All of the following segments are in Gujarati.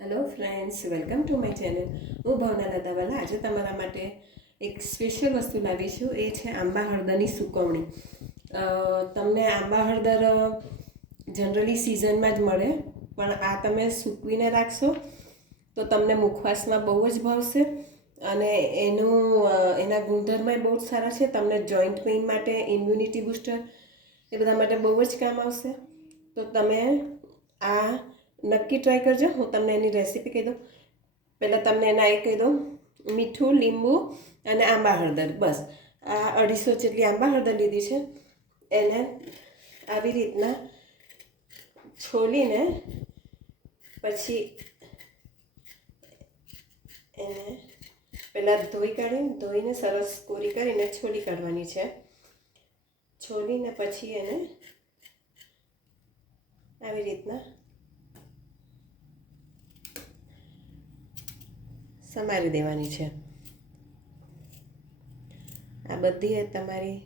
Hello friends, welcome to my channel. હું ભાવના દાદાવાલા. આજે તમારા માટે એક સ્પેશિયલ વસ્તુ લાવી છું. એ છે આંબા હળદરની સૂકવણી. તમને આંબા હળદર જનરલી સિઝનમાં જ મળે, પણ આ તમે સૂકવીને રાખશો તો તમને મુખવાસમાં બહુ જ ભાવશે. અને એના ગુણધર્મ બહુ જ સારા છે. તમને જોઈન્ટ પેઇન માટે, ઇમ્યુનિટી બૂસ્ટર, એ બધા માટે બહુ જ કામ આવશે. તો તમે આ નક્કી ટ્રાય કરજો. હું તમને એની રેસીપી કહી દઉં. પહેલાં તમને એના એ કહી દઉં, મીઠું, લીંબુ અને આંબા હળદર. બસ આ 250 જેટલી આંબા હળદર લીધી છે. એને આવી રીતના છોલીને પછી એને પહેલાં ધોઈને સરસ કોરી કરીને છોલી કાઢવાની છે. છોલીને પછી એને આવી રીતના સમારી દેવાની છે. આ બધી તમારી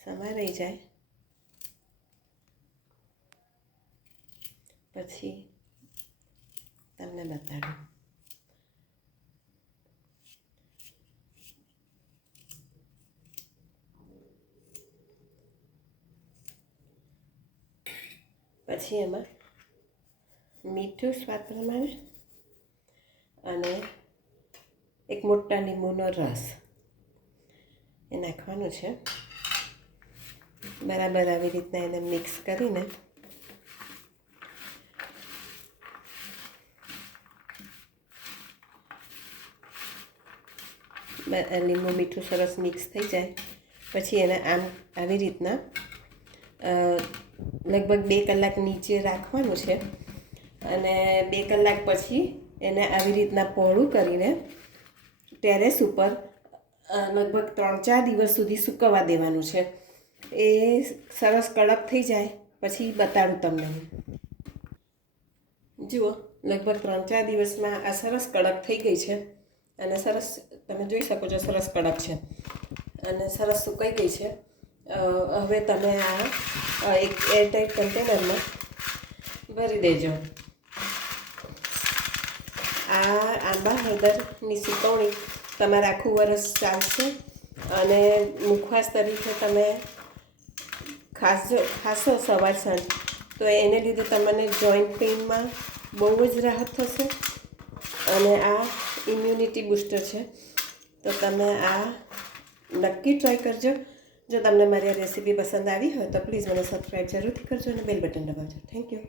સમારાઈ જાય પછી તમને બતાડું. પછી એમાં મીઠું સ્વાદ પ્રમાણે અને એક મોટા લીંબુનો રસ એ નાખવાનો છે. બરાબર આવી રીતના એને મિક્સ કરીને લીંબુ મીઠું સરસ મિક્સ થઈ જાય પછી એને આવી રીતના લગભગ 2 કલાક નીચે રાખવાનું છે. અને 2 કલાક પછી એને આવી રીતના પહોળું કરીને ટેરેસ ઉપર લગભગ 3-4 દિવસ સુધી સૂકવવા દેવાનું છે. એ સરસ કડક થઈ જાય પછી બતાડું તમને. જુઓ, લગભગ 3-4 દિવસમાં આ સરસ કડક થઈ ગઈ છે. અને સરસ તમે જોઈ શકો છો, સરસ કડક છે અને સરસ સુકાઈ ગઈ છે. હવે તમે આ એક એરટાઈટ કન્ટેનરમાં ભરી દેજો. આ આંબા હળદરની સૂકવણી તમારે આખું વરસ ચાલશે. અને મુખવાસ તરીકે તમે ખાશો સવાર સાંજ, તો એને લીધે તમને જોઈન્ટ પેઇનમાં બહુ જ રાહત થશે. અને આ ઇમ્યુનિટી બૂસ્ટર છે. તો તમે આ નક્કી ટ્રાય કરજો. જો તમને મારી આ રેસીપી પસંદ આવી હોય તો પ્લીઝ મને સબસ્ક્રાઈબ જરૂરથી કરજો અને બેલ બટન દબાવજો. Thank you.